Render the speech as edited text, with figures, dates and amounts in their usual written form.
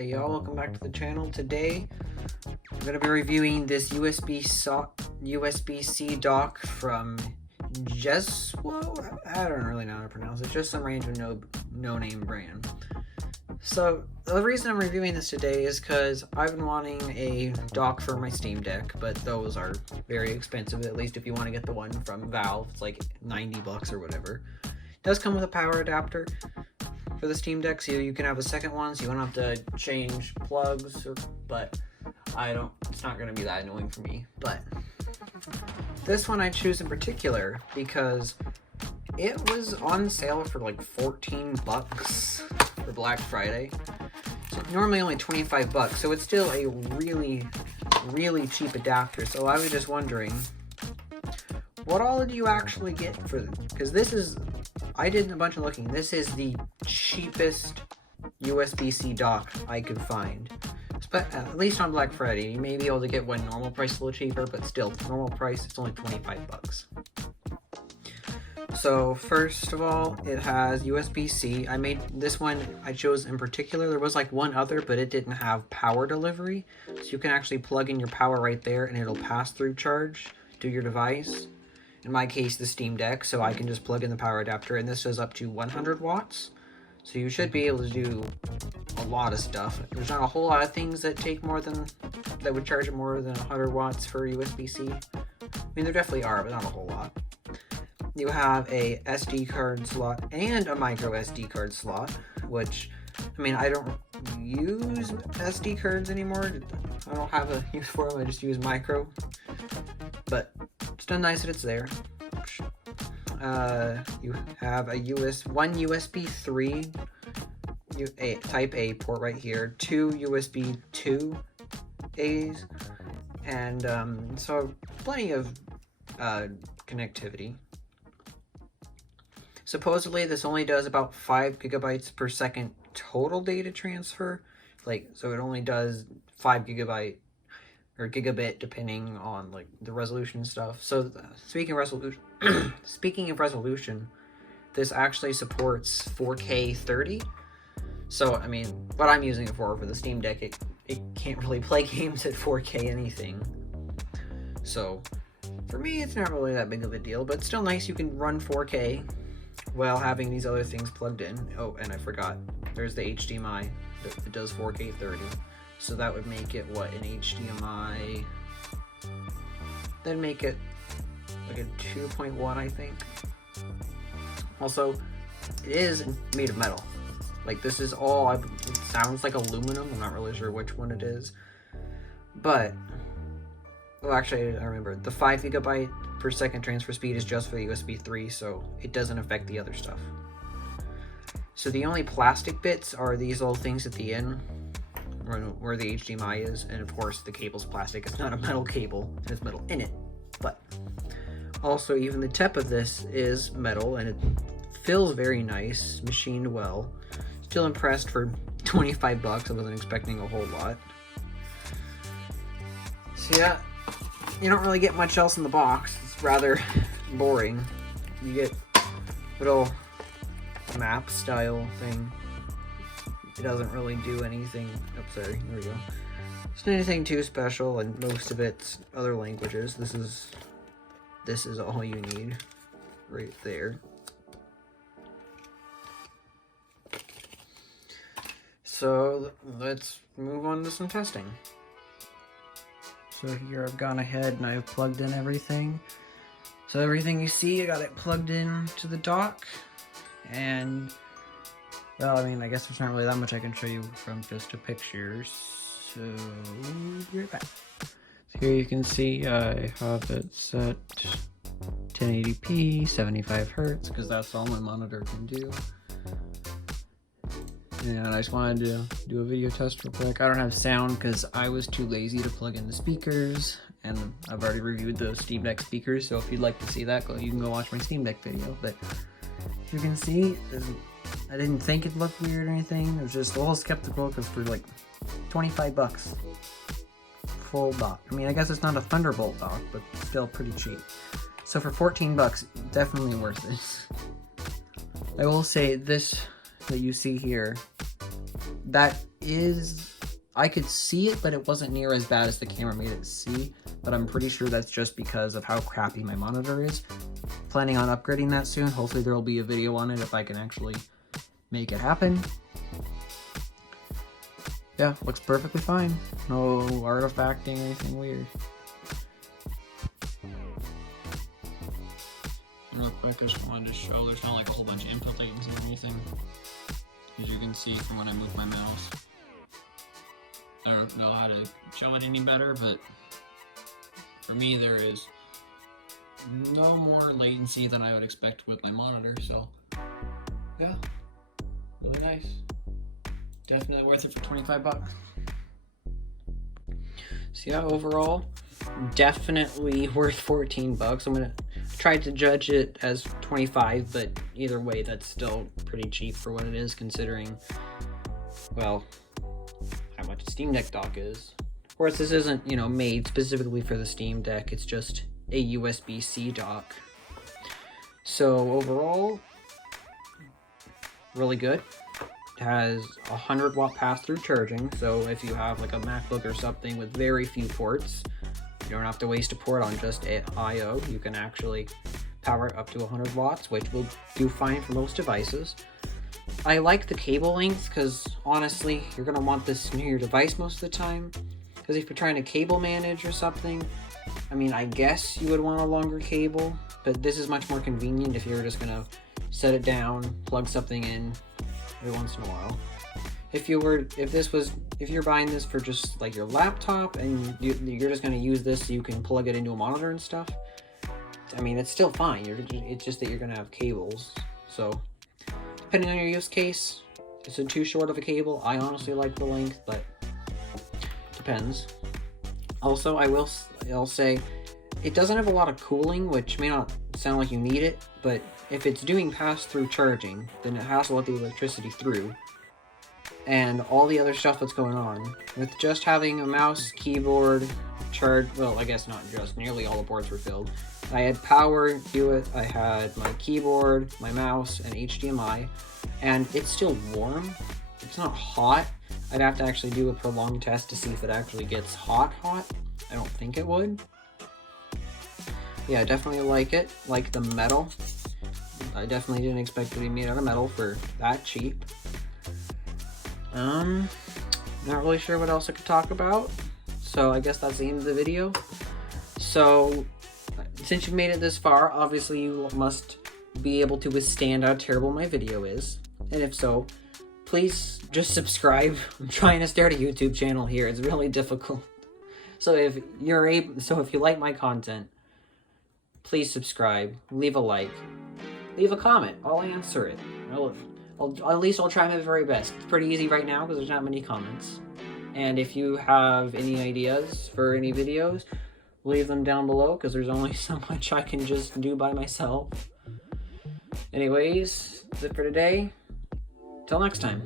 Hey y'all, welcome back to the channel. Today I'm going to be reviewing this USB-C dock from Jeswo. I don't really know how to pronounce it, just some random no-name brand. So the reason I'm reviewing this today is because I've been wanting a dock for my Steam Deck, but those are very expensive, at least if you want to get the one from Valve. It's like 90 bucks or whatever. It does come with a power adapter for the Steam Deck, so you can have a second one, so you don't have to change plugs, but it's not going to be that annoying for me. But this one I choose in particular because it was on sale for like 14 bucks for Black Friday. So normally only 25 bucks, so it's still a really cheap adapter. So I was just wondering, what all did you actually get for this? Because this is, I did a bunch of looking. This is the cheapest USB-C dock I could find. But at least on Black Friday, you may be able to get one normal price a little cheaper, but still, normal price, it's only 25 bucks. So first of all, it has USB-C. I made this one, I chose in particular. There was like one other, but it didn't have power delivery. So you can actually plug in your power right there and it'll pass through charge to your device. In my case, the Steam Deck, so I can just plug in the power adapter, and this does up to 100 watts. So you should be able to do a lot of stuff. There's not a whole lot of things that would charge it more than 100 watts for USB-C. I mean, there definitely are, but not a whole lot. You have a SD card slot and a micro SD card slot, which, I mean, I don't use SD cards anymore. I don't have a use for them, I just use micro. But it's still nice that it's there. You have one USB 3 Type A port right here, two USB 2As, and so plenty of connectivity. Supposedly this only does about 5 gigabytes per second total data transfer, so it only does 5 gigabyte or gigabit depending on like the resolution and stuff. So speaking of resolution, this actually supports 4K 30. So I mean, what I'm using it for the Steam Deck, it can't really play games at 4K anything. So for me, it's not really that big of a deal, but it's still nice you can run 4K while having these other things plugged in. Oh, and I forgot, there's the HDMI that does 4K 30. So that would make it, what, an HDMI, then make it like a 2.1, I think. Also, it is made of metal. Like, this is all, it sounds like aluminum, I'm not really sure which one it is. But, well, actually, I remember, the 5 gigabyte per second transfer speed is just for the USB 3, so it doesn't affect the other stuff. So the only plastic bits are these little things at the end, where the HDMI is, and of course the cable's plastic. It's not a metal cable, there's metal in it. But also, even the tip of this is metal, and it feels very nice, machined well. Still impressed for 25 bucks. I wasn't expecting a whole lot. So yeah, you don't really get much else in the box. It's rather boring. You get little map style thing. It doesn't really do anything. Oh, sorry, there we go. It's not anything too special, and most of it's other languages. This is all you need right there. So let's move on to some testing. So here I've gone ahead and I've plugged in everything. So everything you see, I got it plugged in to the dock, and well, I mean, I guess there's not really that much I can show you from just a picture, so be right back. So here you can see I have it set 1080p, 75 Hertz, because that's all my monitor can do. And I just wanted to do a video test real quick. I don't have sound because I was too lazy to plug in the speakers, and I've already reviewed the Steam Deck speakers, so if you'd like to see that, you can go watch my Steam Deck video. But you can see, I didn't think it looked weird or anything. I was just a little skeptical because for like 25 bucks, full dock. I mean, I guess it's not a Thunderbolt dock, but still pretty cheap. So for 14 bucks, definitely worth it. I will say this that you see here, that is I could see it, but it wasn't near as bad as the camera made it see, but I'm pretty sure that's just because of how crappy my monitor is. Planning on upgrading that soon. Hopefully there will be a video on it if I can actually make it happen. Yeah, looks perfectly fine. No artifacting, anything weird. Real quick, I just wanted to show there's not like a whole bunch of input latency or anything. As you can see from when I move my mouse. I don't know how to show it any better, but for me there is no more latency than I would expect with my monitor, so yeah, really nice. Definitely worth it for 25 bucks. So yeah, overall, definitely worth 14 bucks. I'm gonna try to judge it as 25, but either way, that's still pretty cheap for what it is, considering, well, how much a Steam Deck dock is. Of course, this isn't, you know, made specifically for the Steam Deck. It's just a USB-C dock. So overall, really good. It has 100 watt pass-through charging, so if you have like a MacBook or something with very few ports, you don't have to waste a port on just I/O. You can actually power it up to 100 watts, which will do fine for most devices. I like the cable length because honestly, you're going to want this near your device most of the time. Because if you're trying to cable manage or something, I mean, I guess you would want a longer cable, but this is much more convenient if you're just going to set it down, plug something in every once in a while. If you're buying this for just like your laptop and you're just going to use this so you can plug it into a monitor and stuff, I mean, it's still fine. It's just that you're going to have cables. So depending on your use case, is it too short of a cable? I honestly like the length, but depends. Also, I'll say it doesn't have a lot of cooling, which may not sound like you need it, but if it's doing pass-through charging, then it has to let the electricity through. And all the other stuff that's going on. With just having a mouse, keyboard, well, I guess not just, nearly all the ports were filled. I had power, I had my keyboard, my mouse, and HDMI, and it's still warm. It's not hot. I'd have to actually do a prolonged test to see if it actually gets hot. I don't think it would. Yeah, definitely like it. Like the metal. I definitely didn't expect it to be made out of metal for that cheap. Not really sure what else I could talk about. So I guess that's the end of the video. So since you've made it this far, obviously you must be able to withstand how terrible my video is. And if so, please just subscribe. I'm trying to start a YouTube channel here. It's really difficult. So if you like my content, please subscribe, leave a like, leave a comment. I'll answer it. At least I'll try my very best. It's pretty easy right now because there's not many comments. And if you have any ideas for any videos, leave them down below because there's only so much I can just do by myself. Anyways, that's it for today. Till next time.